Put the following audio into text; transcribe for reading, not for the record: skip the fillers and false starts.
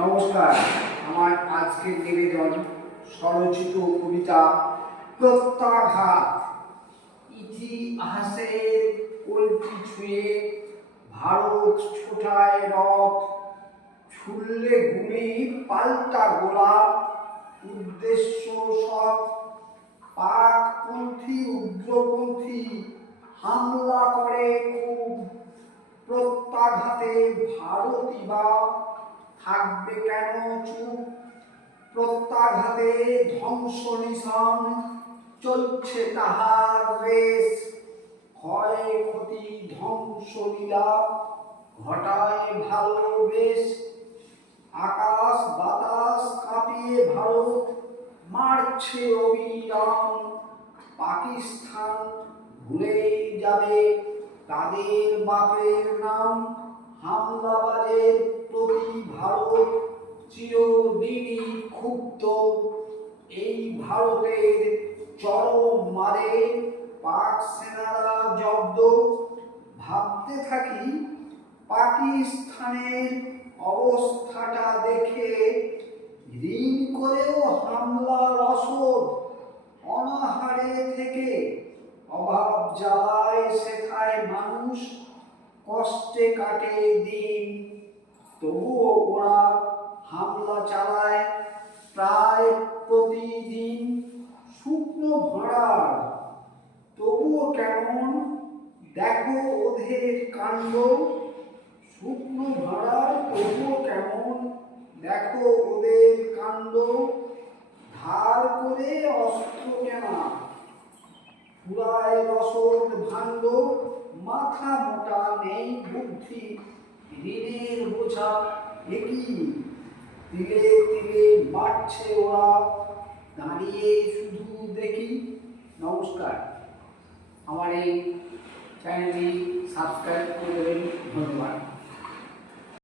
নমস্কার। আমার আজকের নিবেদন স্বরচিত কবিতা প্রত্যাঘাত। ইতিহাসের কলটি ছুঁয়ে ভারত ছোটায় রথ, ছুড়লে গুলি পাল্টা গোলা, উদ্দেশ্য সৎ। পাকপন্থী উগ্রপন্থী হামলা করে খুব, প্রত্যাঘাতে ভারতই বা থাকবে কেন চুপ। প্রত্যাঘাতে ধ্বংস নিশান চলছে তাহার রেশ, ক্ষয়ক্ষতি ধ্বংসলীলা ঘটায় ভালো বেশ। আকাশ বাতাস কাঁপিয়ে ভারত মারছে অবিরাম, পাকিস্তান ভুলেই যাবে তাদের বাপের নাম। হামলাবাজের প্রতি ভারত চিরদিনই ক্ষুব্ধ, এই ভারতের চরম মারে পাক সেনারা জব্দ। ভাবতে থাকি পাকিস্তানের অবস্থাটা দেখে, ঋণ করেও হামলার রসদ অনাহারে থেকে। অভাব জ্বালায় শেখায় মানুষ, কষ্টে কাটে দিন, তবুও ওরা হামলা চালায় প্রায় প্রতিদিন। শুকনো ভাড়ার তবুও কেমন দেখো ওদের কাণ্ড, শুকনো ভাড়ার তবুও কেমন দেখো ওদের কাণ্ড। ধার করে অস্ত্র কেনা, ফুরায় রসদ ভাণ্ড, মাথা মোটা নেই বুদ্ধি, ঋণের বোঝা একই তিলে তিলে বাড়ছে ওরা, দাঁড়িয়ে শুধু দেখি। নমস্কার। আমার এই চ্যানেলটি সাবস্ক্রাইব করে দেবেন। ধন্যবাদ।